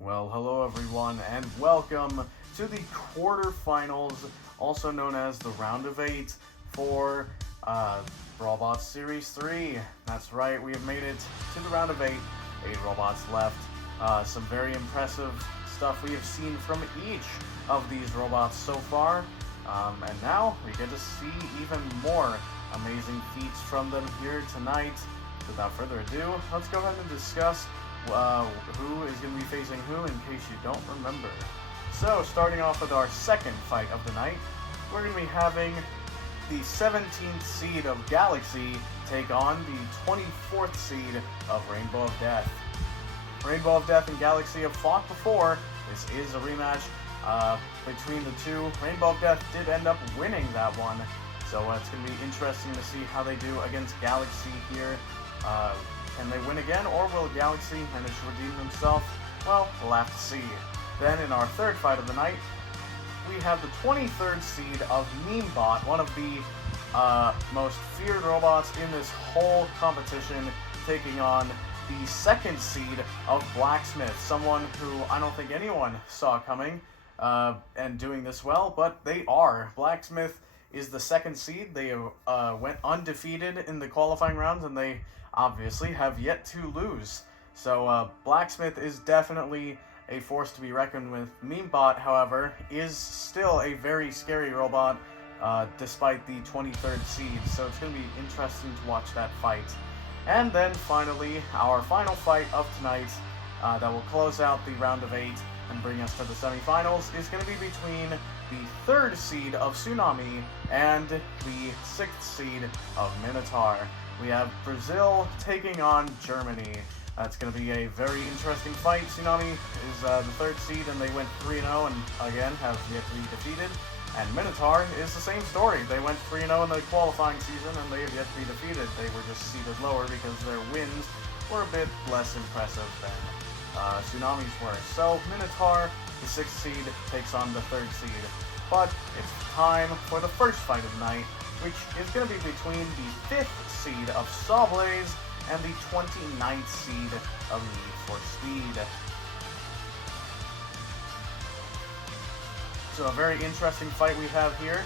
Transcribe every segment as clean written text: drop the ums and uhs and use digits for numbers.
Well, hello everyone, and welcome to the quarterfinals, also known as the Round of 8 for Brawlbots Series 3. That's right, we have made it to the Round of 8, 8 robots left. Some very impressive stuff we have seen from each of these robots so far, and now we get to see even more amazing feats from them here tonight. Without further ado, let's go ahead and discuss who is going to be facing who in case you don't remember. So, starting off with our second fight of the night, we're going to be having the 17th seed of Galaxy take on the 24th seed of Rainbow of Death. Rainbow of Death and Galaxy have fought before. This is a rematch between the two. Rainbow of Death did end up winning that one, so it's going to be interesting to see how they do against Galaxy here. Can they win again, or will Galaxy manage to redeem themselves? Well, we'll have to see. Then in our third fight of the night, we have the 23rd seed of Memebot, one of the most feared robots in this whole competition, taking on the second seed of Blacksmith, someone who I don't think anyone saw coming and doing this well, but they are. Blacksmith is the second seed. They went undefeated in the qualifying rounds, and they obviously have yet to lose. So Blacksmith is definitely a force to be reckoned with. Memebot, however, is still a very scary robot despite the 23rd seed, so it's going to be interesting to watch that fight. And then finally, our final fight of tonight that will close out the round of 8 and bring us to the semifinals is going to be between the 3rd seed of Tsunami and the 6th seed of Minotaur. We have Brazil taking on Germany. That's going to be a very interesting fight. Tsunami is the 3rd seed, and they went 3-0 and again have yet to be defeated. And Minotaur is the same story. They went 3-0 in the qualifying season, and they have yet to be defeated. They were just seeded lower because their wins were a bit less impressive than Tsunami's were. So Minotaur, the 6th seed, takes on the 3rd seed. But it's time for the first fight of the night, which is going to be between the 5th seed of Sawblaze and the 29th seed of Need for Speed. So a very interesting fight we have here.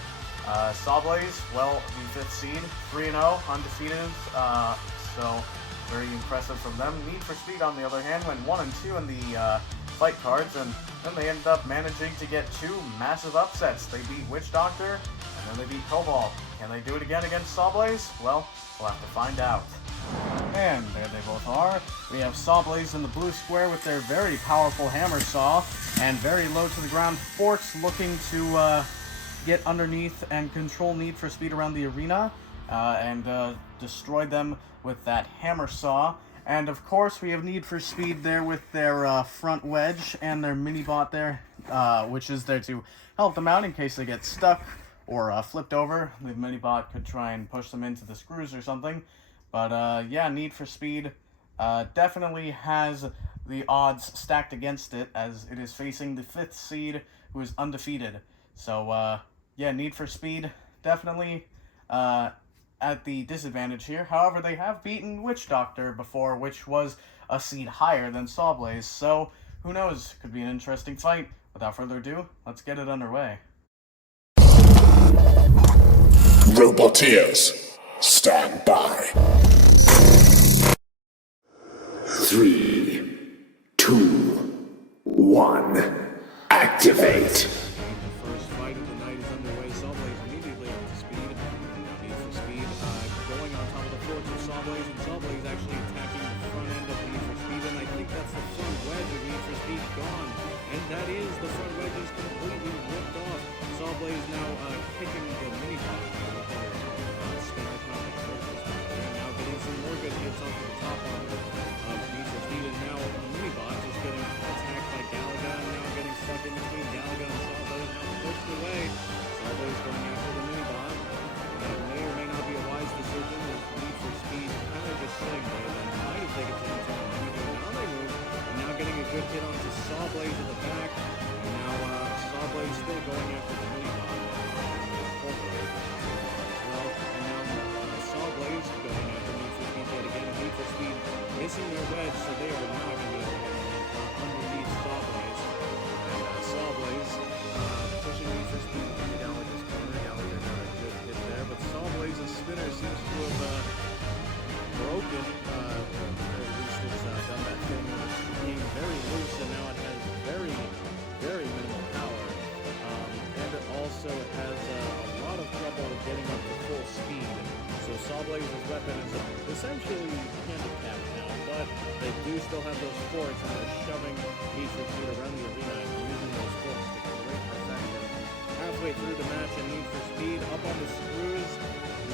Sawblaze, well, the 5th seed, 3-0, undefeated, so very impressive from them. Need for Speed, on the other hand, went 1-2 in the fight cards, and then they ended up managing to get 2 massive upsets. They beat Witch Doctor, and then they beat Cobalt. Can they do it again against Sawblaze? Well, we'll have to find out. And there they both are. We have Sawblaze in the blue square with their very powerful hammer saw, and very low to the ground forks looking to get underneath and control Need for Speed around the arena, and destroy them with that hammer saw. And of course we have Need for Speed there with their front wedge and their mini-bot there, which is there to help them out in case they get stuck or flipped over. The mini-bot could try and push them into the screws or something. But yeah, Need for Speed definitely has the odds stacked against it, as it is facing the 5th seed, who is undefeated. So yeah, Need for Speed definitely at the disadvantage here. However, they have beaten Witch Doctor before, which was a seed higher than Sawblaze. So who knows? Could be an interesting fight. Without further ado, let's get it underway. Roboteers, stand by. 3, 2, 1, activate. The first fight of the night is underway. Sawblaze immediately up to speed. Now Need for Speed going on top of the forge of Sawblaze, and Sawblaze actually attacking the front end of Need for Speed, and I think that's the front wedge of Need for Speed gone. And that is, the front wedge is completely ripped off. Sawblaze now kicking the mini-bot with their spin-iconic surface. And now getting some more good hits onto the top armor of Need for Speed, and now a mini-bot just getting attacked by Galaga, and now getting stuck in between Galaga and Sawblaze, now pushed away. Sawblaze going after the mini-bot. That may or may not be a wise decision, with Need for Speed kind of just sitting there. That might have taken some time to move. Now they move, and now getting a good hit onto Sawblaze at the back. And now Sawblaze still going after the mini-bot. Well, and now Sawblaze going after Need for Speed yet again. Need for Speed missing their wedge, so they are not going to be able to get underneath Sawblaze. essentially handicapped now, but they do still have those forks, and they're shoving Need for Speed around the arena and using those forks to great perfection. Halfway through the match, and Need for Speed up on the screws,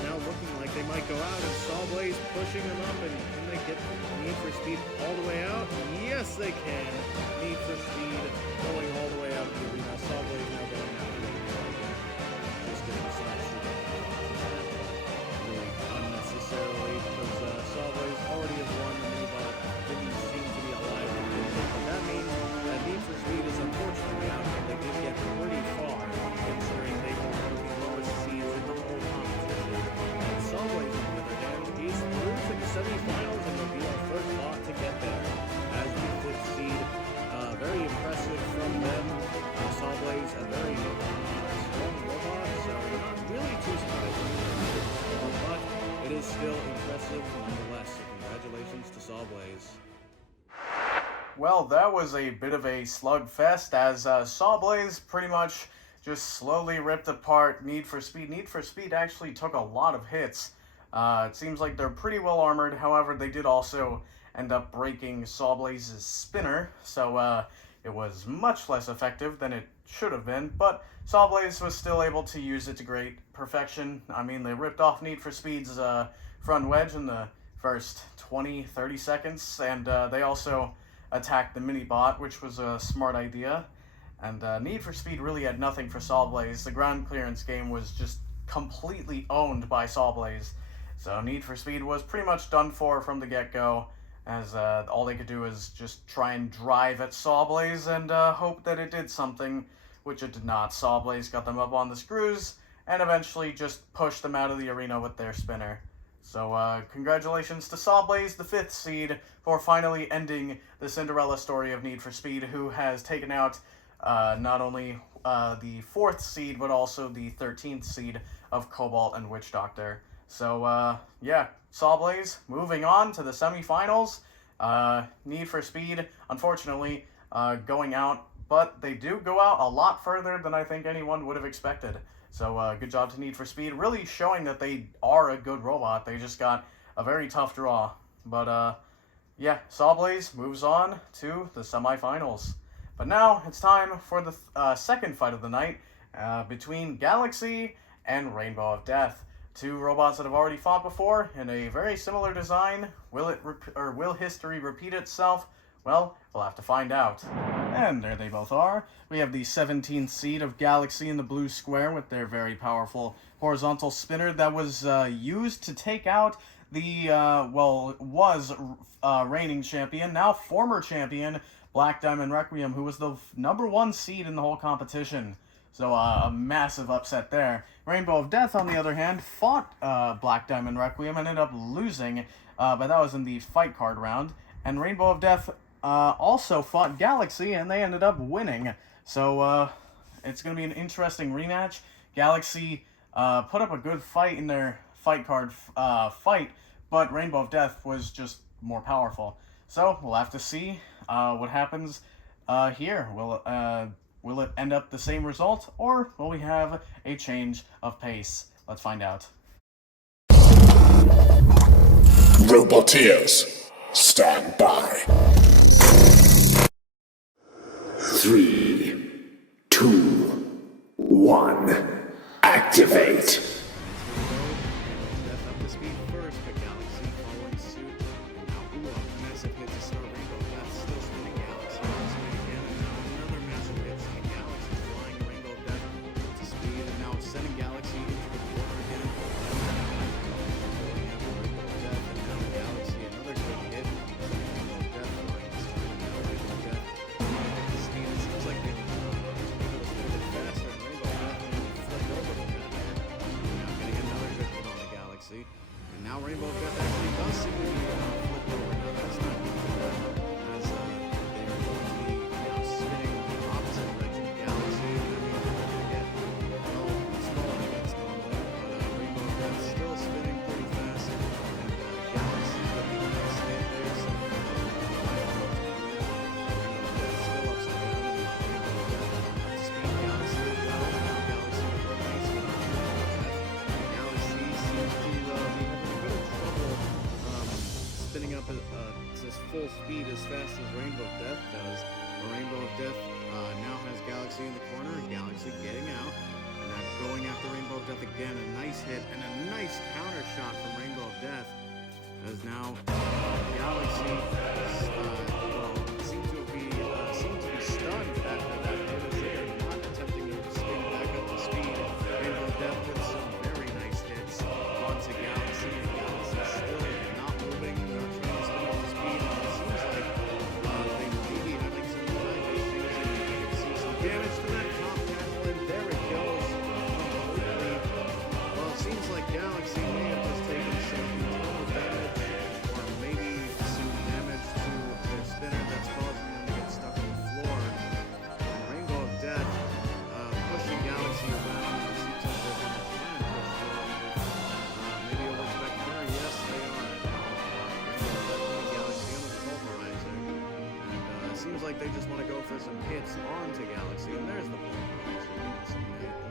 now looking like they might go out, and Sawblaze pushing them up, and can they get Need for Speed all the way out? Yes, they can. Need for Speed going all the way out of the arena. Sawblaze now going out of the arena. Just getting the side really unnecessarily, because Sawblaze already have won the mini-bot. Didn't seem to be alive in it. But that means that Need for Speed is unfortunately out, but they did get pretty far, considering they were one of the lowest seeds in the whole competition. And Sawblaze, on the other hand, he's through to the semifinals and will be our first bot to get there as the 5th seed. Very impressive from them. Sawblaze, a very strong robot, so not really too surprising. But it is still impressive nonetheless. So congratulations to Sawblaze. Well, that was a bit of a slugfest as Sawblaze pretty much just slowly ripped apart Need for Speed. Need for Speed actually took a lot of hits. It seems like they're pretty well armored. However, they did also end up breaking Sawblaze's spinner, so it was much less effective than it should have been, but Sawblaze was still able to use it to great perfection. I mean, they ripped off Need for Speed's front wedge in the first 20-30 seconds, and they also attacked the mini-bot, which was a smart idea. And Need for Speed really had nothing for Sawblaze. The ground clearance game was just completely owned by Sawblaze. So Need for Speed was pretty much done for from the get-go, as all they could do is just try and drive at Sawblaze and hope that it did something, which it did not. Sawblaze got them up on the screws and eventually just pushed them out of the arena with their spinner. So congratulations to Sawblaze, the 5th seed, for finally ending the Cinderella story of Need for Speed, who has taken out not only the 4th seed, but also the 13th seed of Cobalt and Witch Doctor. So, yeah, Sawblaze moving on to the semifinals. Need for Speed, unfortunately, going out, but they do go out a lot further than I think anyone would have expected. So, good job to Need for Speed, really showing that they are a good robot. They just got a very tough draw. But, yeah, Sawblaze moves on to the semifinals. But now it's time for the second fight of the night between Galaxy and Rainbow of Death. Two robots that have already fought before in a very similar design. Will history repeat itself? Well, we'll have to find out. And there they both are. We have the 17th seed of Galaxy in the blue square with their very powerful horizontal spinner that was used to take out the, reigning champion, now former champion, Black Diamond Requiem, who was the #1 seed in the whole competition. So a massive upset there. Rainbow of Death, on the other hand, fought Black Diamond Requiem and ended up losing, but that was in the fight card round. And Rainbow of Death also fought Galaxy, and they ended up winning. So it's going to be an interesting rematch. Galaxy put up a good fight in their fight card fight, but Rainbow of Death was just more powerful. So we'll have to see what happens here. Will it end up the same result, or will we have a change of pace? Let's find out. Roboteers, stand by. 3, 2, 1, activate. Death up to speed first, but Galaxy following suit. And now, a massive hit to start Rainbow. Death still spinning Galaxy. Spinning again, and now another massive hit. Sending Galaxy flying Rainbow Death up to speed, and now sending Galaxy into the corner again. Pulling out Rainbow Death, and now Galaxy, another good hit. Rainbow Death flying this time, and now Rainbow Death. The speed, it seems like they was a bit faster, and Rainbow Death flipped over from that hit. Now getting another good hit on the Galaxy. And now Rainbow Death actually does seem to be flipped over. Now that's not good for them, as they are going to be now spinning the opposite direction of Galaxy, and that means they're going to get, well, stalled against normally, but Rainbow Death still spinning pretty fast, and Galaxy going to stay there, so Rainbow Death still upside down, and Rainbow Death up to speed Galaxy as well. Now Galaxy with a nice hit on Rainbow Death. Galaxy seems to be having a bit of trouble fast as Rainbow of Death does. The Rainbow of Death now has Galaxy in the corner, and Galaxy getting out. And now going after Rainbow of Death again. A nice hit and a nice counter shot from Rainbow of Death. As now Galaxy seem to be stunned after that hit as they are not attempting to spin back up to speed. Rainbow of Death with some very nice hits onto Galaxy, and Galaxy still not moving, not trying to spin up to speed. And it seems like they may be having some time issues, and you can see some damage to that top panel, and there it goes completely. Well, it seems like Galaxy may have just taken some internal damage, or maybe some damage to their spinner that's causing them to get stuck on the floor. And Rainbow of Death pushing Galaxy around. It seems like they're going to try and push them. Maybe over to back there. Yes, they are. Rainbow of Death and Galaxy under the pulverizer. And it seems like they just want to go for some hits onto Galaxy. And there's the pulverizer. Some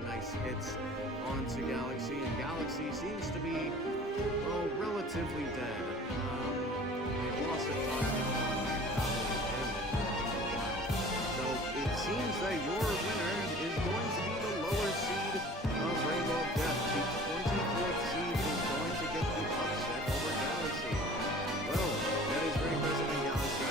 nice hits onto Galaxy. And Galaxy seems to be, well, relatively dead. They've lost a touch. So it seems that your winner is going to be the lower seed of Rainbow of Death. The 24th seed is going to get the upset over Galaxy. Well, that is very impressive in Galaxy.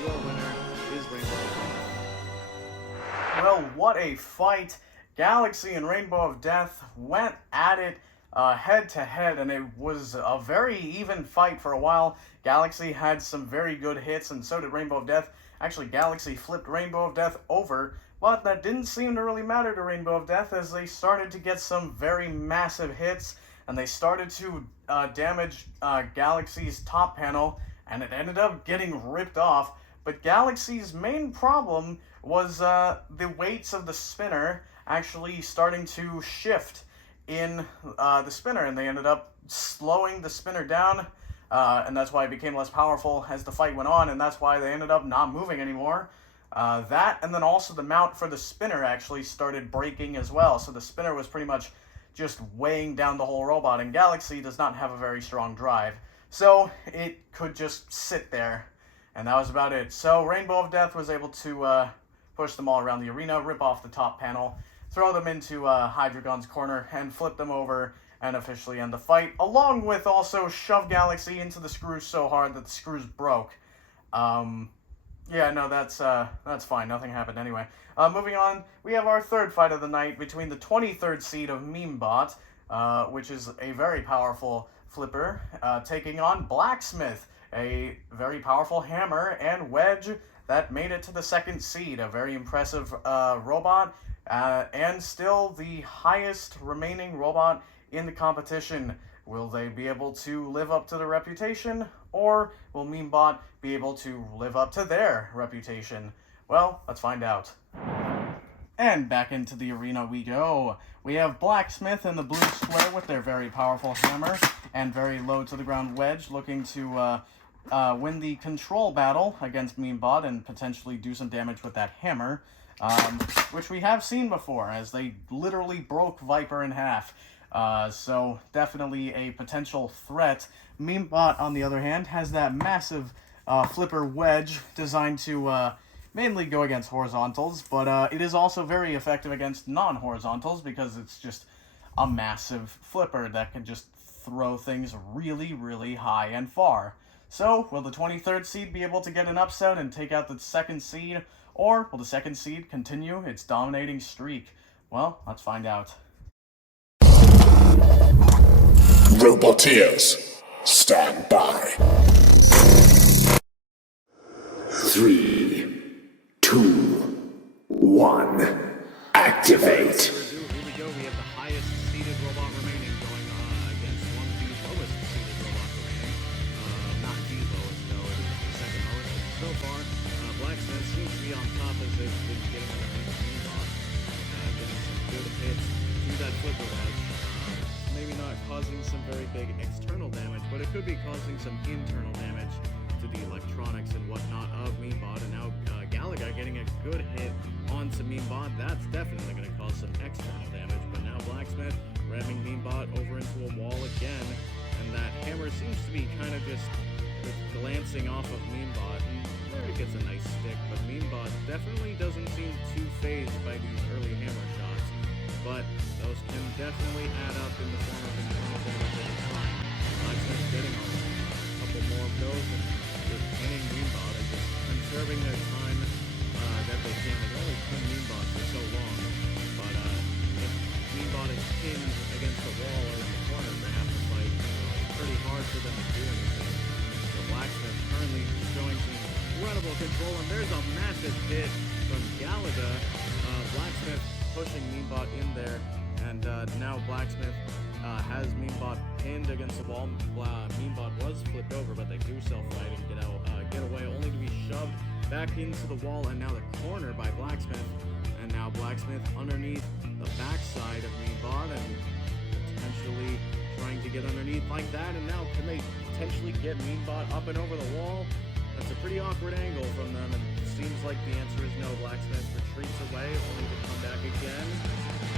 Your winner is Rainbow of Death. Well, what a fight. Galaxy and Rainbow of Death went at it head to head, and it was a very even fight for a while. Galaxy had some very good hits, and so did Rainbow of Death. Actually, Galaxy flipped Rainbow of Death over, but that didn't seem to really matter to Rainbow of Death as they started to get some very massive hits, and they started to damage Galaxy's top panel, and it ended up getting ripped off. But Galaxy's main problem was the weights of the spinner actually starting to shift in the spinner, and they ended up slowing the spinner down, and that's why it became less powerful as the fight went on, and that's why they ended up not moving anymore. That, and then also the mount for the spinner actually started breaking as well, so the spinner was pretty much just weighing down the whole robot, and Galaxy does not have a very strong drive, so it could just sit there, and that was about it. So Rainbow of Death was able to push them all around the arena, rip off the top panel, throw them into Hydreigon's corner, and flip them over and officially end the fight, along with also shove Galaxy into the screws so hard that the screws broke. Yeah, no, that's fine. Nothing happened anyway. Moving on, we have our third fight of the night between the 23rd seed of Memebot, which is a very powerful flipper, taking on Blacksmith, a very powerful hammer and wedge that made it to the second seed. A very impressive robot, and still the highest remaining robot in the competition. Will they be able to live up to the reputation, or will Memebot be able to live up to their reputation? Well, let's find out. And back into the arena we go. We have Blacksmith in the blue square with their very powerful hammer and very low to the ground wedge, looking to win the control battle against Memebot and potentially do some damage with that hammer, which we have seen before, as they literally broke Viper in half. So definitely a potential threat. Memebot, on the other hand, has that massive flipper wedge designed to mainly go against horizontals, but it is also very effective against non-horizontals because it's just a massive flipper that can just throw things really, really high and far. So, will the 23rd seed be able to get an upset and take out the second seed, or will the second seed continue its dominating streak? Well, let's find out. Roboteers, stand by. 3, 2, 1, activate. Here we go. We have the highest seeded robot remaining going against one of the lowest seeded robots remaining. Not the lowest, no, it is the second lowest. So far, Blacksmith seems to be on top as they've been getting underneath the Memebot, getting some good hits through that flipper wedge. Maybe not causing some very big external damage, but it could be causing some internal damage to the electronics and whatnot of Memebot. And now Galaga getting a good hit onto Memebot. That's definitely going to cause some external damage. But now Blacksmith ramming Memebot over into a wall again, and that hammer seems to be kind of just Just glancing off of Meanbot, and there it gets a nice stick, but Meanbot definitely doesn't seem too phased by these early hammer shots, but those can definitely add up in the form of internal damage over time. Blacksmith getting a couple more of those and just pinning Meanbot and just conserving their time that they can. They can only pin Meanbot for so long, but if Meanbot is pinned against the wall or in the corner for half the fight, it's pretty hard for them to do anything. So Blacksmith currently showing some incredible control, and there's a massive hit from Galaga. Blacksmith pushing Meanbot in there, and now Blacksmith has Meanbot pinned against the wall. Meanbot was flipped over, but they do self-fight and get away, only to be shoved back into the wall, and now the corner by Blacksmith. And now Blacksmith underneath the backside of Meanbot and potentially trying to get underneath like that. And now can they potentially get Meanbot up and over the wall? That's a pretty awkward angle from them, and it seems like the answer is no. Blacksmith retreats away, only to come back again.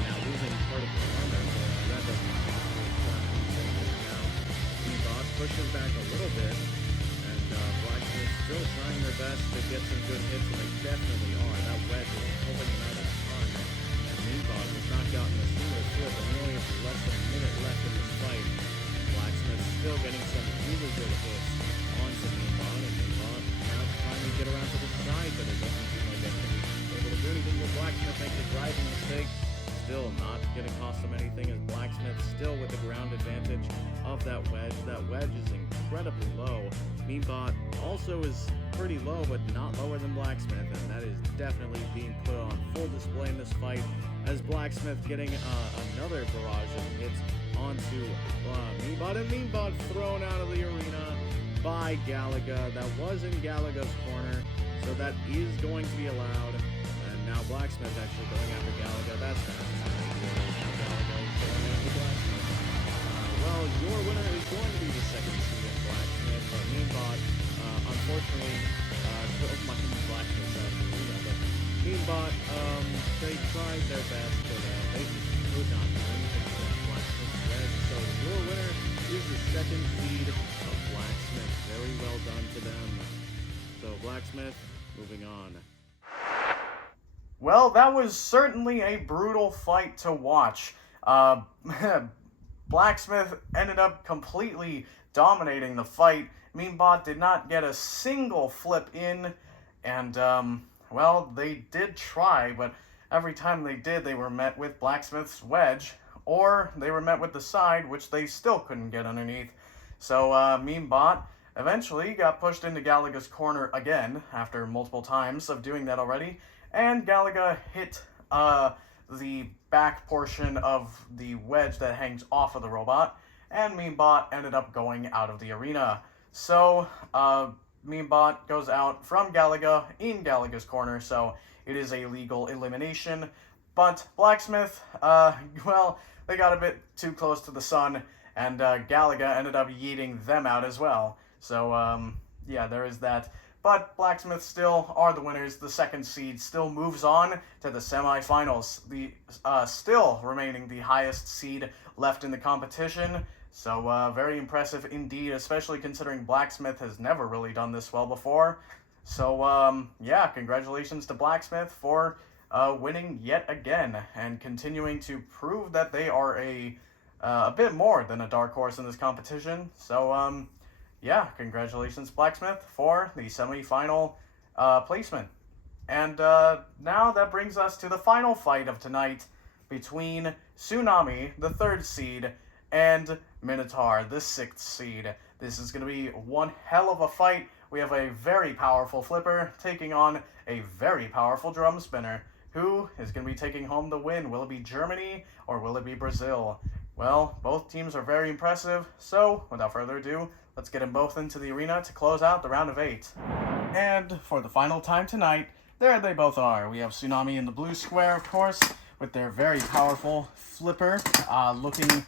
Now losing part of the armor, that doesn't seem to be important. Now Meanbot pushes back a little bit, and Blacksmith still trying their best to get some good hits, and they definitely are. That wedge is pulling them out a ton, and Meanbot has not gotten a single flip, and we only have less than a minute left in this fight. Blacksmith still getting some really good hits onto Meanbot, and Meanbot now trying to get around to the side, but it doesn't seem like that's going to be able to do anything. With Blacksmith makes a driving mistake, still not going to cost them anything, as Blacksmith still with the ground advantage of that wedge. That wedge is incredibly low. Meanbot also is pretty low, but not lower than Blacksmith, and that is definitely being put on full display in this fight, as Blacksmith getting another barrage of hits onto Meanbot, and Meanbot thrown out of the arena by Galaga. That was in Galaga's corner, so that is going to be allowed. And now Blacksmith actually going after Galaga. That's fascinating. Galaga is going after Blacksmith. Well, your winner is going to be the second seed in Blacksmith, but Meanbot, unfortunately, Blacksmith out of the arena, but Meanbot, they tried their best, but they just could not do anything against Blacksmith's wedge. So your winner is the second seed of Blacksmith. Very well done to them. So Blacksmith, moving on. Well, that was certainly a brutal fight to watch. Blacksmith ended up completely dominating the fight. Meanbot did not get a single flip in, and, well, they did try, but every time they did, they were met with Blacksmith's wedge, or they were met with the side, which they still couldn't get underneath. So, Meanbot eventually got pushed into Galaga's corner again, after multiple times of doing that already, and Galaga hit, the back portion of the wedge that hangs off of the robot, and Meanbot ended up going out of the arena. So, Meanbot goes out from Galaga in Galaga's corner, so it is a legal elimination. But Blacksmith, well, they got a bit too close to the sun, and Galaga ended up yeeting them out as well. So, yeah, there is that. But Blacksmith still are the winners. The second seed still moves on to the semifinals. The still remaining the highest seed left in the competition. So very impressive indeed, especially considering Blacksmith has never really done this well before. So yeah, congratulations to Blacksmith for winning yet again and continuing to prove that they are a bit more than a dark horse in this competition. So yeah, congratulations, Blacksmith, for the semifinal placement. And now that brings us to the final fight of tonight between Tsunami, the third seed, and Minotaur, the sixth seed. This is going to be one hell of a fight. We have a very powerful flipper taking on a very powerful drum spinner. Who is going to be taking home the win? Will it be Germany or will it be Brazil? Well, both teams are very impressive, so without further ado, let's get them both into the arena to close out the round of 8. And for the final time tonight, there they both are. We have Tsunami in the blue square, of course, with their very powerful flipper, looking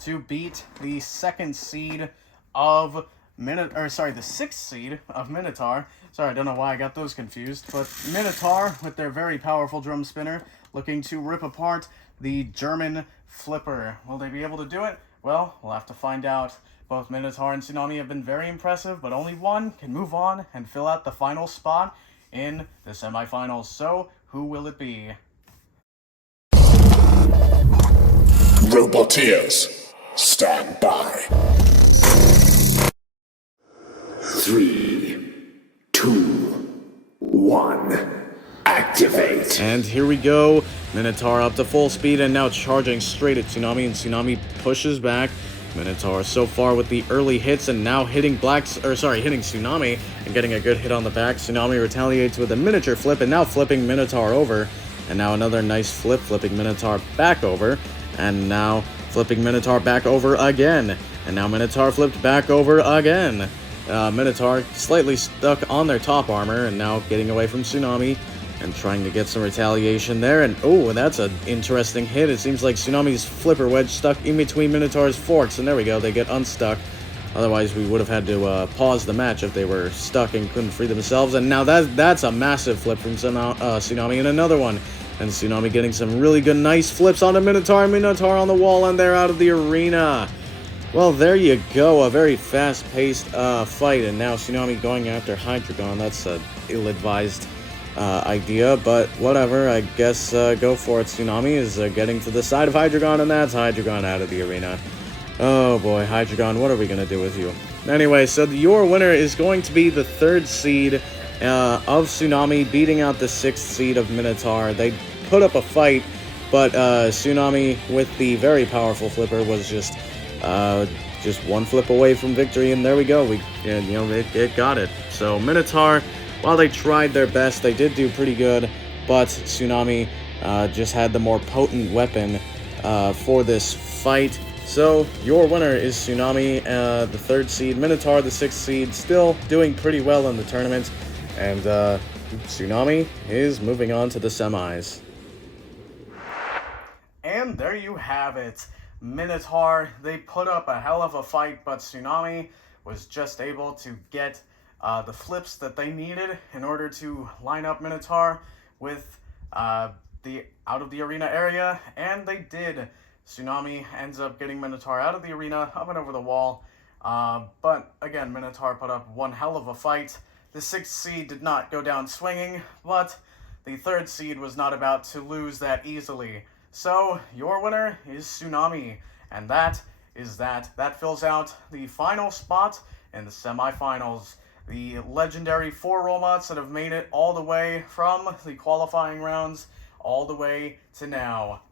to beat the second seed of the sixth seed of Minotaur. Sorry, I don't know why I got those confused, but Minotaur with their very powerful drum spinner, looking to rip apart the German flipper. Will they be able to do it? Well, we'll have to find out. Both Minotaur and Tsunami have been very impressive, but only one can move on and fill out the final spot in the semifinals. So, who will it be? Roboteers, stand by. 3, 2, 1, activate. And here we go. Minotaur up to full speed and now charging straight at Tsunami, and Tsunami pushes back. Minotaur so far with the early hits and now hitting hitting Tsunami and getting a good hit on the back. Tsunami retaliates with a miniature flip and now flipping Minotaur over. And now another nice flip, flipping Minotaur back over. And now flipping Minotaur back over again. And now Minotaur flipped back over again. Minotaur slightly stuck on their top armor and now getting away from Tsunami and trying to get some retaliation there. And oh, that's an interesting hit. It seems like Tsunami's flipper wedge stuck in between Minotaur's forks, and there we go, they get unstuck. Otherwise we would have had to pause the match if they were stuck and couldn't free themselves. And now that's a massive flip from Tsunami, and another one. And Tsunami getting some really good nice flips onto Minotaur. Minotaur on the wall, and they're out of the arena. Well, there you go, a very fast-paced fight, and now Tsunami going after Hydreigon. That's an ill-advised idea, but whatever, I guess go for it. Tsunami is getting to the side of Hydreigon, and that's Hydreigon out of the arena. Oh boy, Hydreigon, what are we going to do with you? Anyway, so your winner is going to be the 3rd seed of Tsunami, beating out the 6th seed of Minotaur. They put up a fight, but Tsunami with the very powerful flipper was just one flip away from victory, and there we go. It got it. So Minotaur, while they tried their best, they did do pretty good, but Tsunami just had the more potent weapon for this fight. So your winner is Tsunami, the 3rd seed. Minotaur, the 6th seed, still doing pretty well in the tournament, and Tsunami is moving on to the semis. And there you have it. Minotaur, they put up a hell of a fight, but Tsunami was just able to get the flips that they needed in order to line up Minotaur with the out of the arena area, and they did. Tsunami ends up getting Minotaur out of the arena, up and over the wall, but again, Minotaur put up one hell of a fight. The 6th seed did not go down swinging, but the 3rd seed was not about to lose that easily. So, your winner is Tsunami, and that is that. That fills out the final spot in the semifinals. The legendary 4 robots that have made it all the way from the qualifying rounds all the way to now.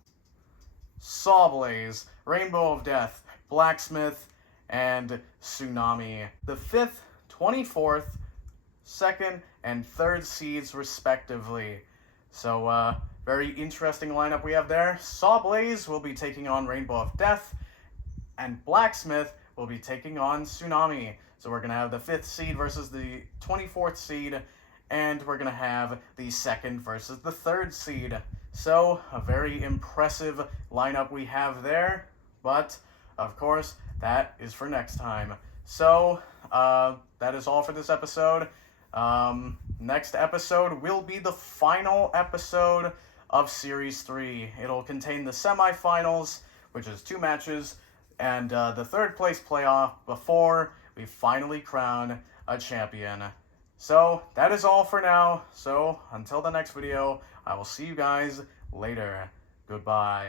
Sawblaze, Rainbow of Death, Blacksmith, and Tsunami. The 5th, 24th, 2nd, and 3rd seeds respectively. So, very interesting lineup we have there. Sawblaze will be taking on Rainbow of Death, and Blacksmith will be taking on Tsunami. So we're going to have the 5th seed versus the 24th seed, and we're going to have the 2nd versus the 3rd seed. So, a very impressive lineup we have there, but, of course, that is for next time. So, that is all for this episode. Next episode will be the final episode of Series 3. It'll contain the semifinals, which is 2 matches, and the 3rd place playoff before we finally crown a champion. So, that is all for now. So, until the next video, I will see you guys later. Goodbye.